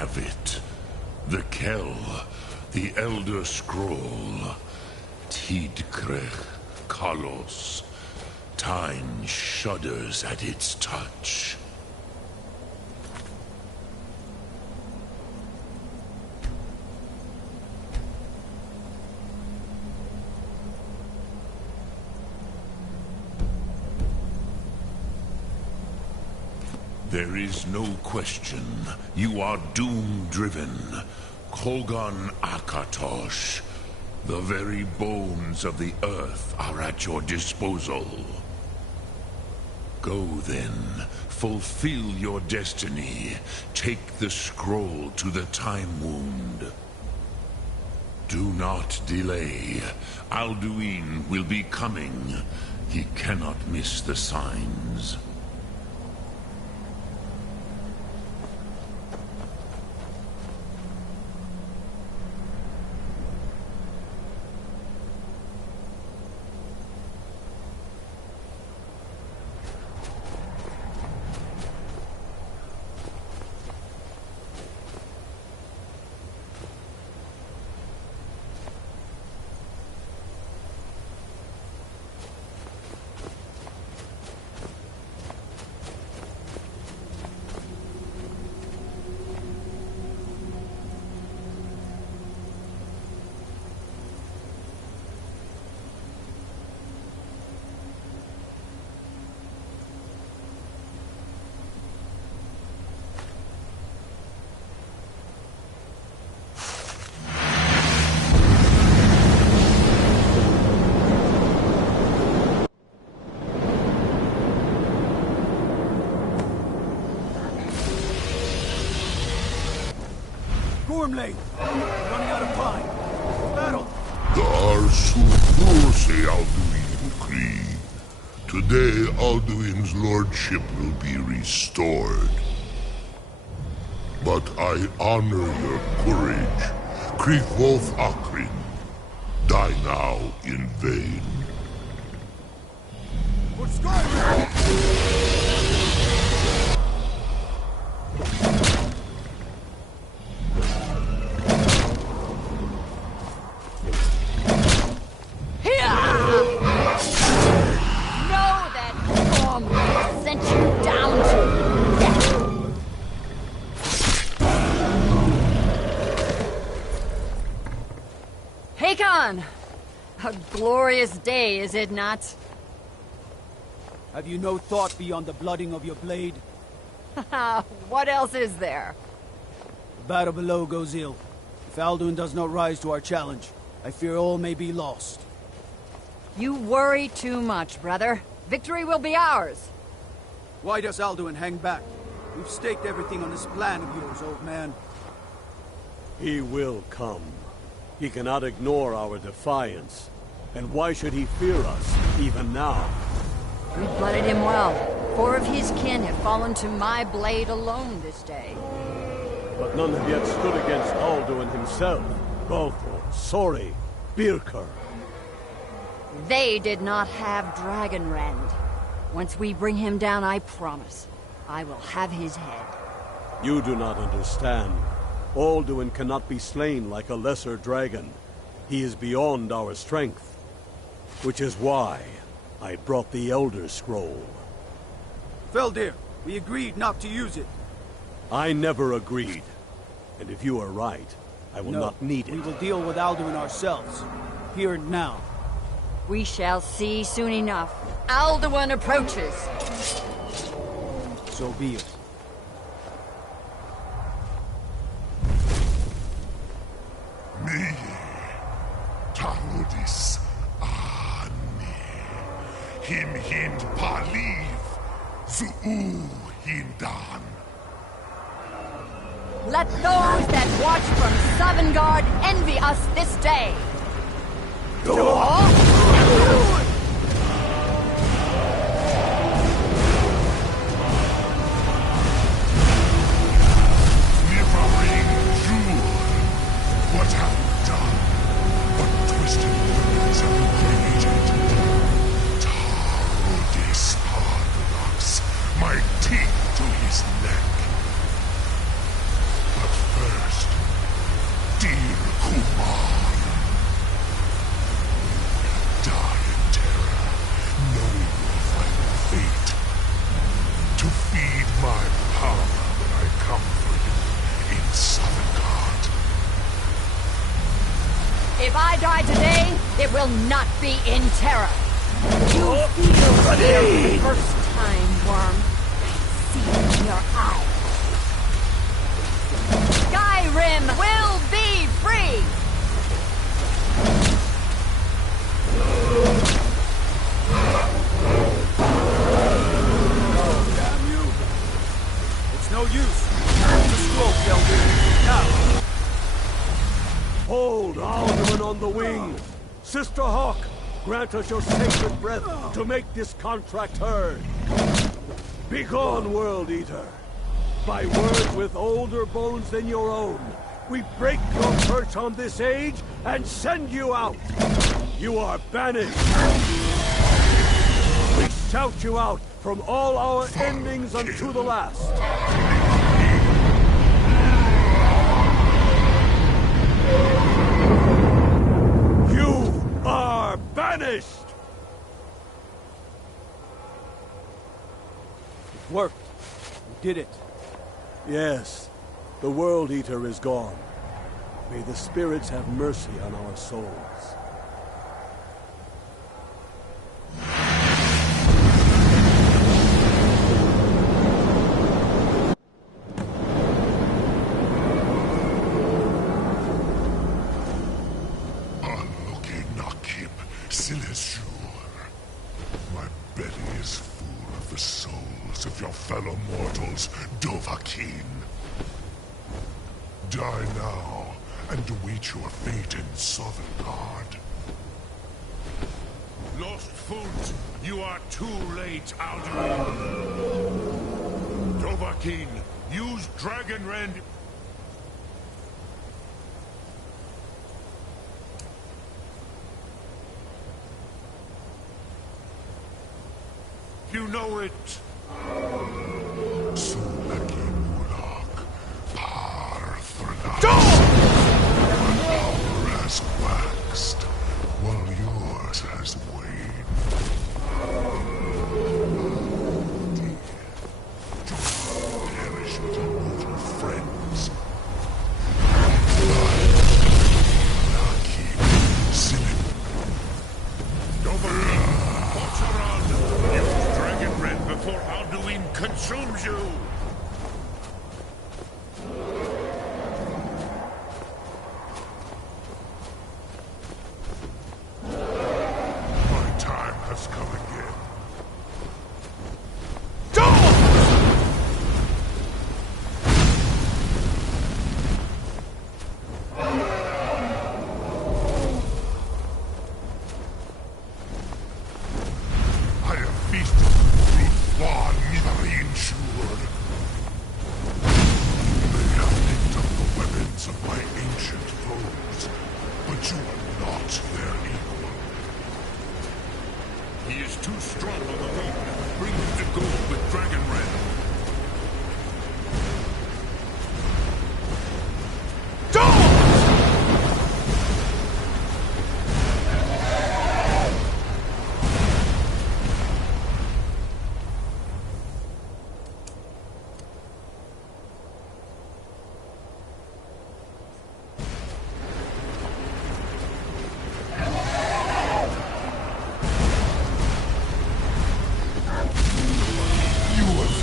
have it. The Kell, the Elder Scroll. Tidkrech Kalos. Time shudders at its touch. There is no question. You are doom-driven. Kogan Akatosh. The very bones of the earth are at your disposal. Go then. Fulfill your destiny. Take the scroll to the Time Wound. Do not delay. Alduin will be coming. He cannot miss the signs. Gormley! Running out of time! Battle! Alduin Kree. Today, Alduin's lordship will be restored. But I honor your courage. Kriegwolf Akrin. Die now in vain. For Skyrim! A glorious day, is it not? Have you no thought beyond the blooding of your blade? What else is there? The battle below goes ill. If Alduin does not rise to our challenge, I fear all may be lost. You worry too much, brother. Victory will be ours. Why does Alduin hang back? We've staked everything on this plan of yours, old man. He will come. He cannot ignore our defiance. And why should he fear us, even now? We've blooded him well. 4 of his kin have fallen to my blade alone this day. But none have yet stood against Alduin himself. Balthor, Sori, Birker. They did not have Dragonrend. Once we bring him down, I promise, I will have his head. You do not understand. Alduin cannot be slain like a lesser dragon. He is beyond our strength. Which is why I brought the Elder Scroll. Feldir, we agreed not to use it. I never agreed. And if you are right, I will not need it. We will deal with Alduin ourselves. Here and now. We shall see soon enough. Alduin approaches. So be it. Me, Tarudis, Him hind Paliv, Zuu hindan. Let those that watch from Sovngarde envy us this day. What have you done? What twisted words have you created? Tarudis Hardlocks, my teeth to his neck. But not be in terror. You feel fear for the first time, worm. I see it in your eyes. Skyrim will be free! Oh, damn you! It's no use. The scroll fell here. Now! Hold, Alderman on the wing! Sister Hawk, grant us your sacred breath to make this contract heard. Begone, World Eater! By words with older bones than your own, we break your perch on this age and send you out! You are banished! We shout you out from all our endings unto the last! You are banished! It worked. We did it. Yes, the World Eater is gone. May the spirits have mercy on our souls. My belly is full of the souls of your fellow mortals, Dovahkiin. Die now, and await your fate in Sovngarde. Lost Foot, you are too late, Alduin. Dovahkiin, use Dragonrend. You know it. Sulaki Mulak, Parthrla. My power has waxed, while yours has waned. Dear, perish with your mortal friends. Naki, Sinin. Dovahkiin, watch around. Use Dragonrend before Alduin consumes you! My time has come again. I have feasted through far neither ensured. They have picked up the weapons of my ancient foes, but you are not their equal. He is too strong on the wing. Bring him to goal with Dragonrend. You have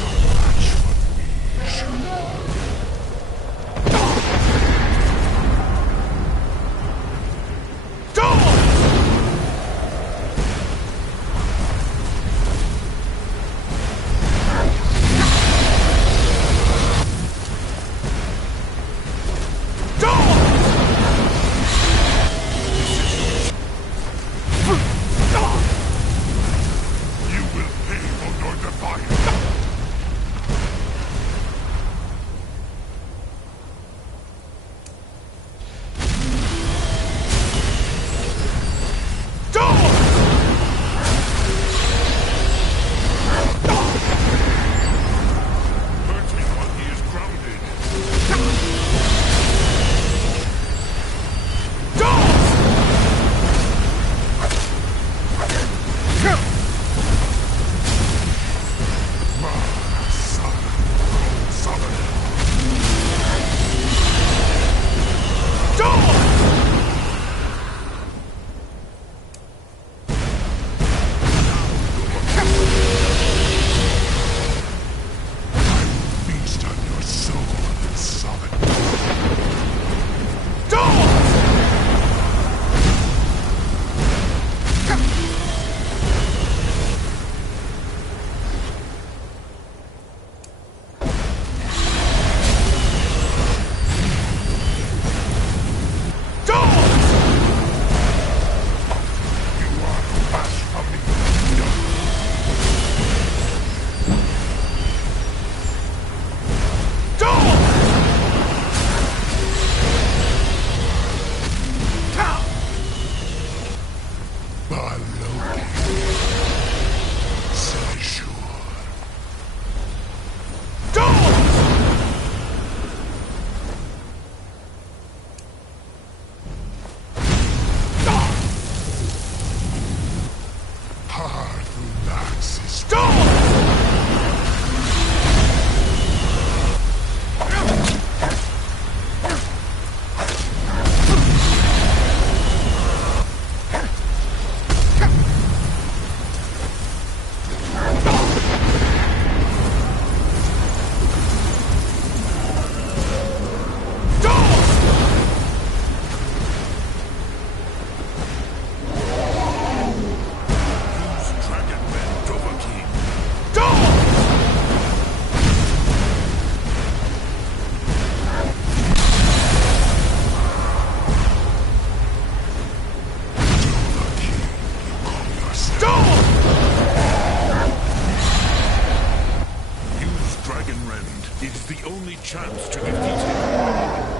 It is the only chance to defeat him.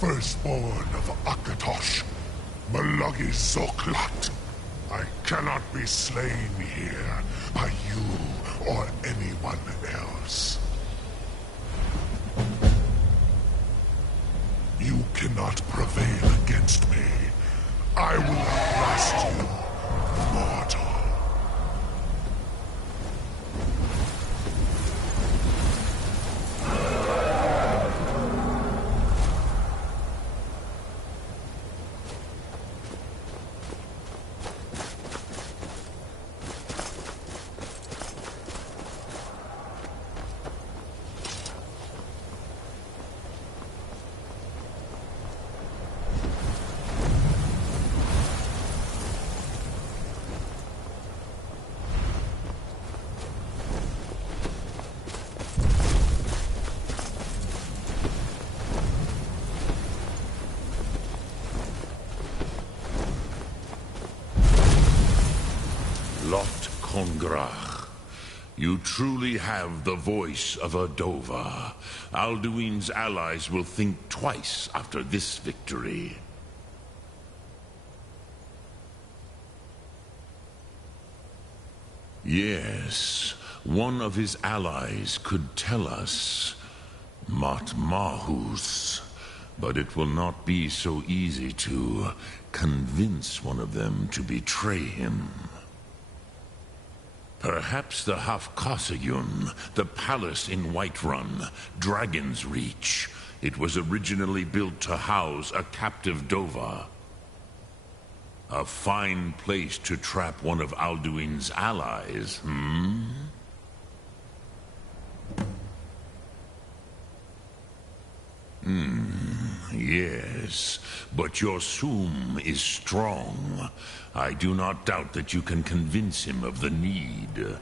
Firstborn of Akatosh, Malagi Zoklat. I cannot be slain here by you or anyone else. You cannot prevail against me. I will outlast you, mortal. Lot Congrach. You truly have the voice of a Dova. Alduin's allies will think twice after this victory. Yes, one of his allies could tell us. Matmahus. But it will not be so easy to convince one of them to betray him. Perhaps the Hafkasayun, the palace in Whiterun, Dragon's Reach. It was originally built to house a captive Dova. A fine place to trap one of Alduin's allies, hmm? Yes, but your Sum is strong. I do not doubt that you can convince him of the need.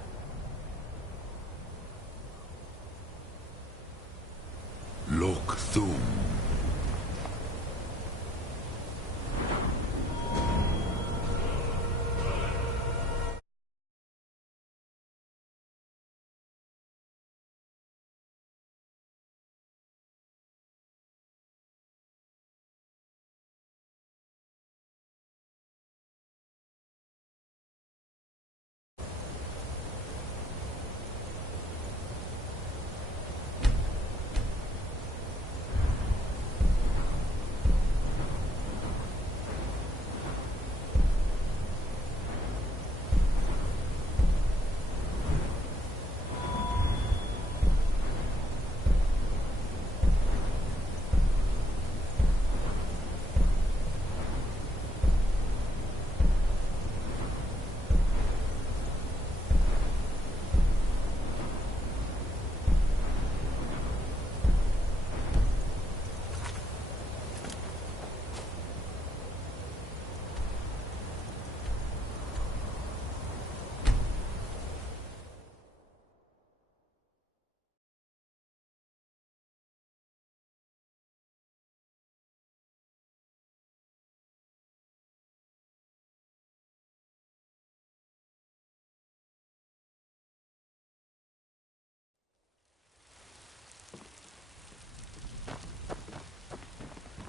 Lok Thum.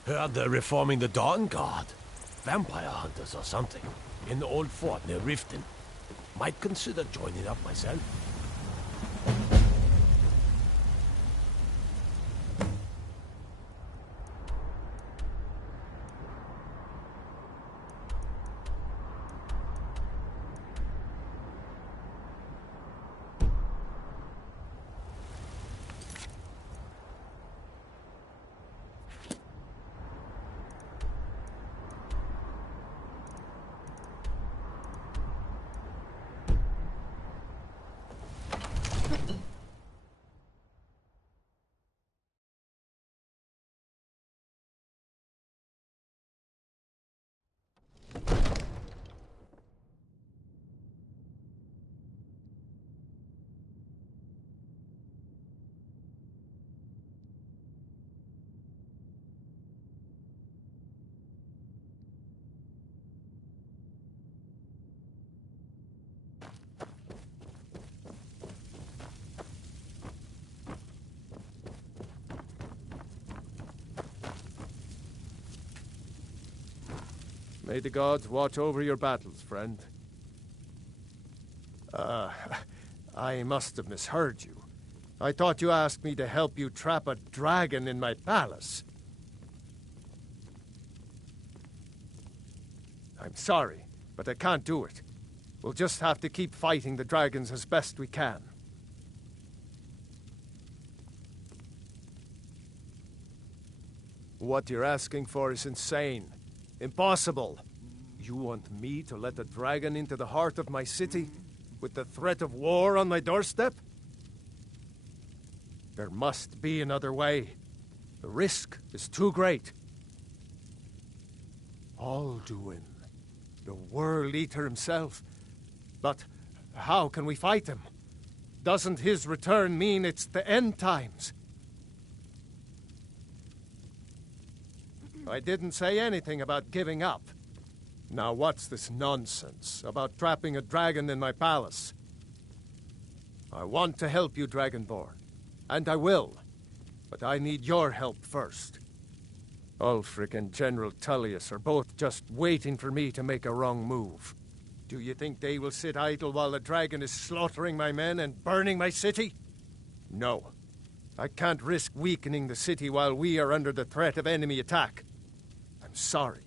Heard they're reforming the Dawn Guard. Vampire hunters or something. In the old fort near Riften. Might consider joining up myself. May the gods watch over your battles, friend. I must have misheard you. I thought you asked me to help you trap a dragon in my palace. I'm sorry, but I can't do it. We'll just have to keep fighting the dragons as best we can. What you're asking for is insane. Impossible. You want me to let a dragon into the heart of my city, with the threat of war on my doorstep? There must be another way. The risk is too great. Alduin, the World Eater himself. But how can we fight him? Doesn't his return mean it's the end times? I didn't say anything about giving up. Now what's this nonsense about trapping a dragon in my palace? I want to help you, Dragonborn. And I will. But I need your help first. Ulfric and General Tullius are both just waiting for me to make a wrong move. Do you think they will sit idle while the dragon is slaughtering my men and burning my city? No. I can't risk weakening the city while we are under the threat of enemy attack. I'm sorry.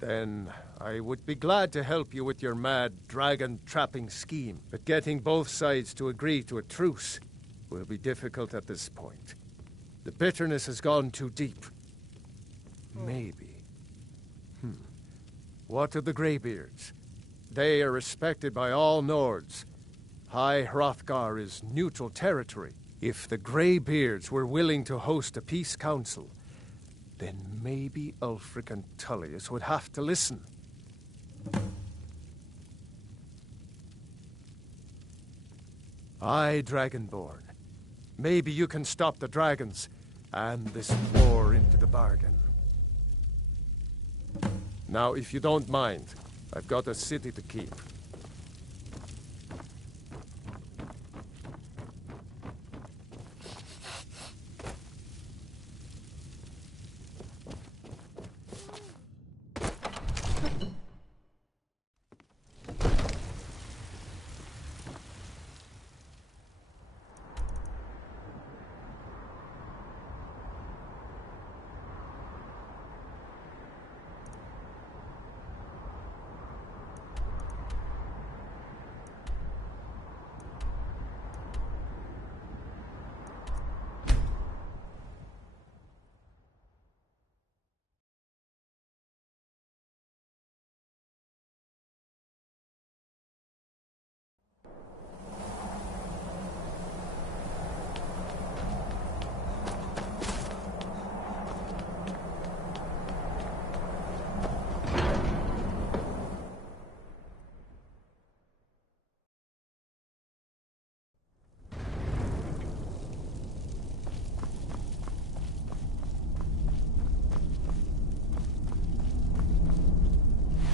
Then I would be glad to help you with your mad dragon-trapping scheme, but getting both sides to agree to a truce will be difficult at this point. The bitterness has gone too deep. Maybe. What of the Greybeards? They are respected by all Nords. High Hrothgar is neutral territory. If the Greybeards were willing to host a peace council, then maybe Ulfric and Tullius would have to listen. Aye, Dragonborn. Maybe you can stop the dragons, and this war into the bargain. Now, if you don't mind, I've got a city to keep.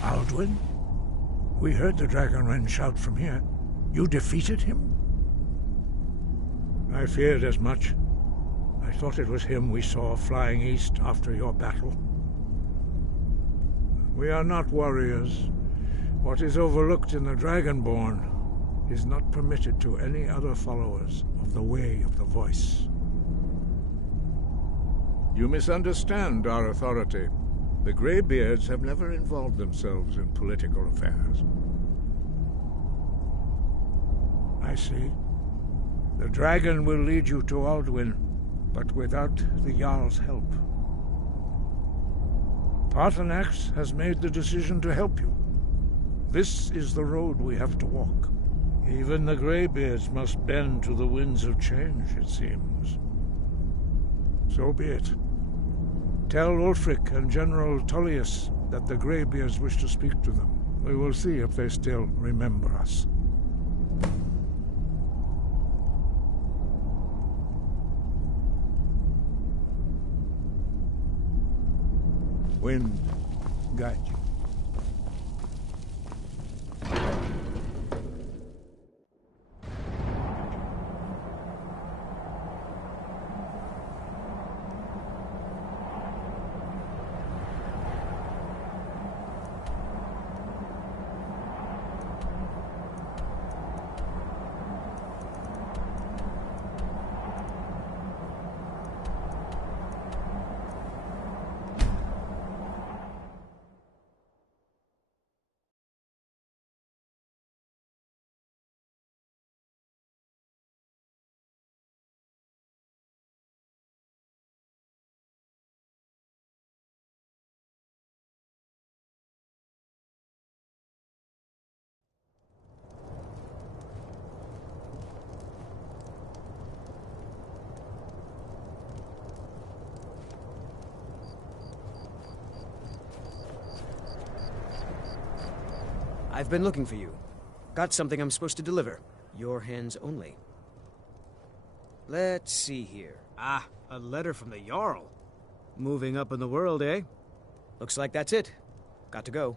Alduin? We heard the Dragonren shout from here. You defeated him? I feared as much. I thought it was him we saw flying east after your battle. We are not warriors. What is overlooked in the Dragonborn is not permitted to any other followers of the Way of the Voice. You misunderstand our authority. The Greybeards have never involved themselves in political affairs. I see. The dragon will lead you to Alduin, but without the Jarl's help. Paarthurnax has made the decision to help you. This is the road we have to walk. Even the Greybeards must bend to the winds of change, it seems. So be it. Tell Ulfric and General Tullius that the Greybeards wish to speak to them. We will see if they still remember us. Wind, guide you. I've been looking for you. Got something I'm supposed to deliver. Your hands only. Let's see here. Ah, a letter from the Jarl. Moving up in the world, eh? Looks like that's it. Got to go.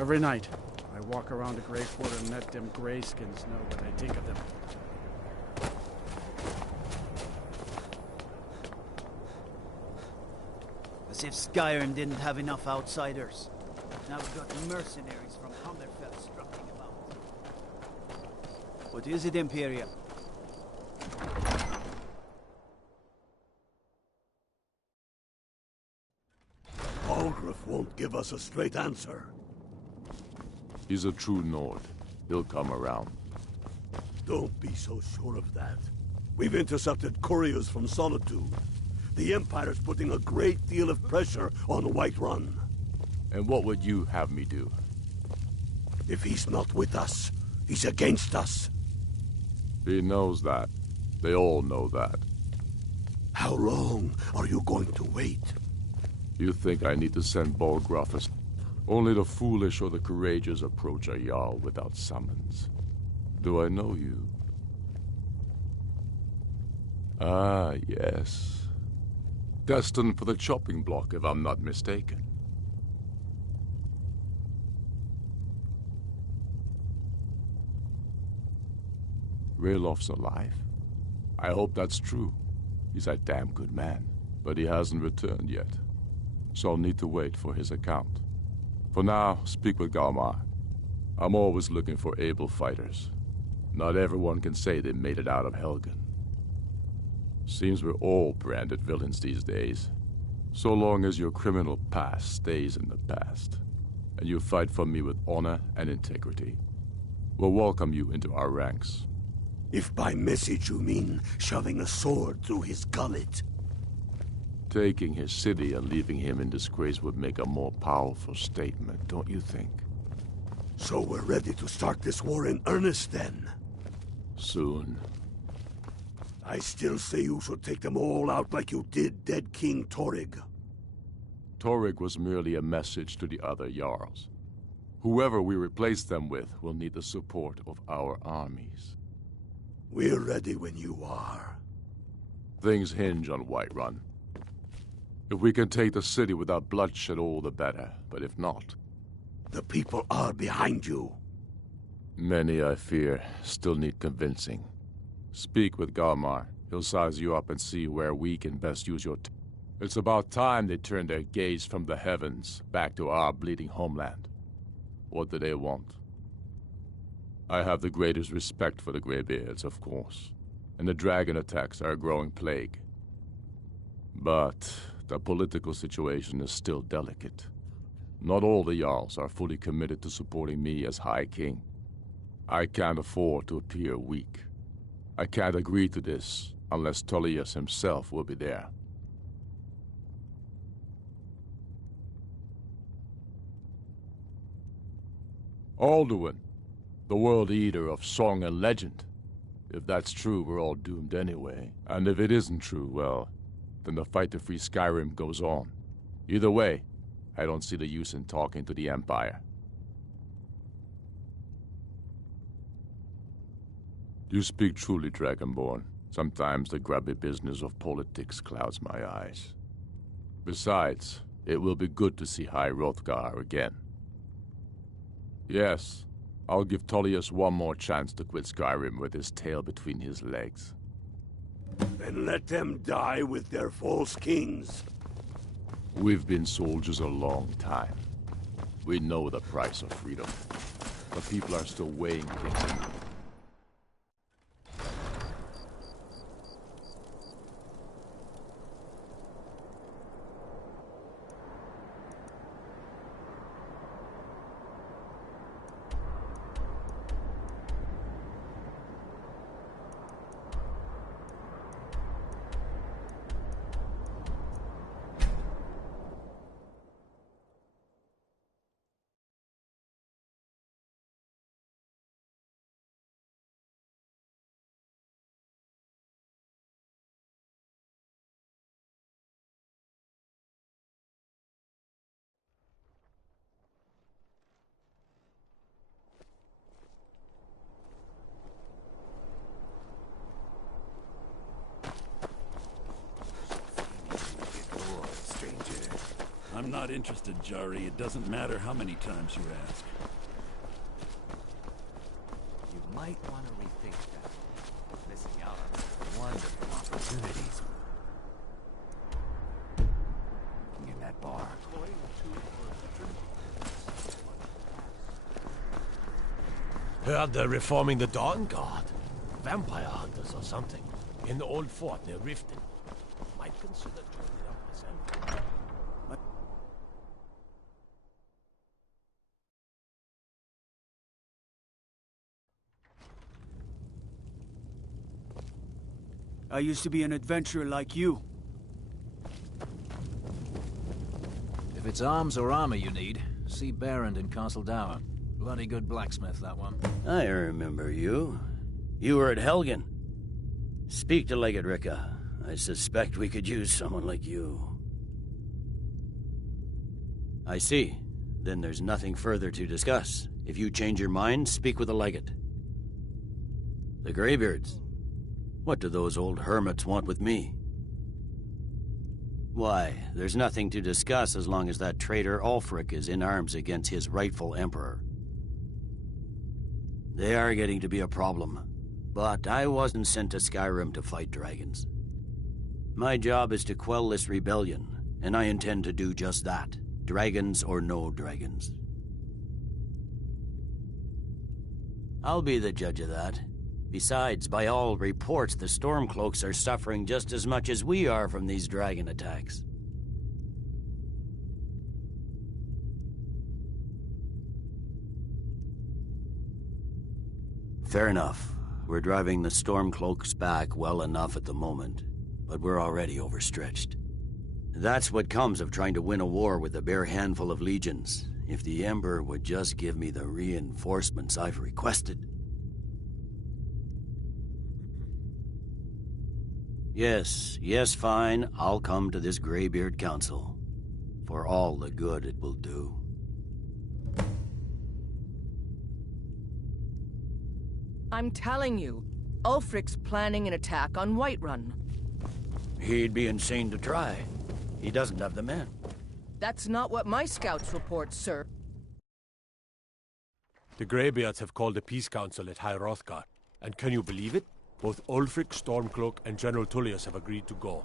Every night, I walk around the Grey Fort and let them grayskins know what I think of them. As if Skyrim didn't have enough outsiders. Now we've got mercenaries from Hammerfell strutting about. What is it, Imperium? Algrif won't give us a straight answer. He's a true Nord. He'll come around. Don't be so sure of that. We've intercepted couriers from Solitude. The Empire's putting a great deal of pressure on Whiterun. And what would you have me do? If he's not with us, he's against us. He knows that. They all know that. How long are you going to wait? You think I need to send Bolgraffus? Only the foolish or the courageous approach a Jarl without summons. Do I know you? Ah, yes. Destined for the chopping block, if I'm not mistaken. Raylof's alive? I hope that's true. He's a damn good man, but he hasn't returned yet. So I'll need to wait for his account. For now, speak with Galmar. I'm always looking for able fighters. Not everyone can say they made it out of Helgen. Seems we're all branded villains these days. So long as your criminal past stays in the past, and you fight for me with honor and integrity, we'll welcome you into our ranks. If by message you mean shoving a sword through his gullet. Taking his city and leaving him in disgrace would make a more powerful statement, don't you think? So we're ready to start this war in earnest then? Soon. I still say you should take them all out like you did dead King Torrig. Torrig was merely a message to the other Jarls. Whoever we replace them with will need the support of our armies. We're ready when you are. Things hinge on Whiterun. If we can take the city without bloodshed, all the better. But if not... The people are behind you. Many, I fear, still need convincing. Speak with Galmar. He'll size you up and see where we can best use your... It's about time they turn their gaze from the heavens back to our bleeding homeland. What do they want? I have the greatest respect for the Greybeards, of course. And the dragon attacks are a growing plague. But the political situation is still delicate. Not all the Jarls are fully committed to supporting me as High King. I can't afford to appear weak. I can't agree to this unless Tullius himself will be there. Alduin, the World Eater of song and legend. If that's true, we're all doomed anyway. And if it isn't true, well, then the fight to free Skyrim goes on. Either way, I don't see the use in talking to the Empire. You speak truly, Dragonborn. Sometimes the grubby business of politics clouds my eyes. Besides, it will be good to see High Hrothgar again. Yes, I'll give Tullius one more chance to quit Skyrim with his tail between his legs. Then let them die with their false kings. We've been soldiers a long time. We know the price of freedom. But people are still weighing things. not interested, Jari. It doesn't matter how many times you ask. You might want to rethink that. Missing out on wonderful opportunities. In that bar. Heard they're reforming the Dawn Guard. Vampire hunters or something. In the old fort near Riften. Might consider joining up myself. I used to be an adventurer like you. If it's arms or armor you need, see Barrand in Castle Dower. Bloody good blacksmith, that one. I remember you. You were at Helgen. Speak to Legate Ricka. I suspect we could use someone like you. I see. Then there's nothing further to discuss. If you change your mind, speak with the Legate. The Greybeards. What do those old hermits want with me? Why, there's nothing to discuss as long as that traitor Ulfric is in arms against his rightful emperor. They are getting to be a problem, but I wasn't sent to Skyrim to fight dragons. My job is to quell this rebellion, and I intend to do just that, dragons or no dragons. I'll be the judge of that. Besides, by all reports, the Stormcloaks are suffering just as much as we are from these dragon attacks. Fair enough. We're driving the Stormcloaks back well enough at the moment, but we're already overstretched. That's what comes of trying to win a war with a bare handful of legions. If the Emperor would just give me the reinforcements I've requested. Yes, fine. I'll come to this Greybeard Council. For all the good it will do. I'm telling you, Ulfric's planning an attack on Whiterun. He'd be insane to try. He doesn't have the men. That's not what my scouts report, sir. The Greybeards have called a peace council at High Hrothgar. And can you believe it? Both Ulfric, Stormcloak, and General Tullius have agreed to go.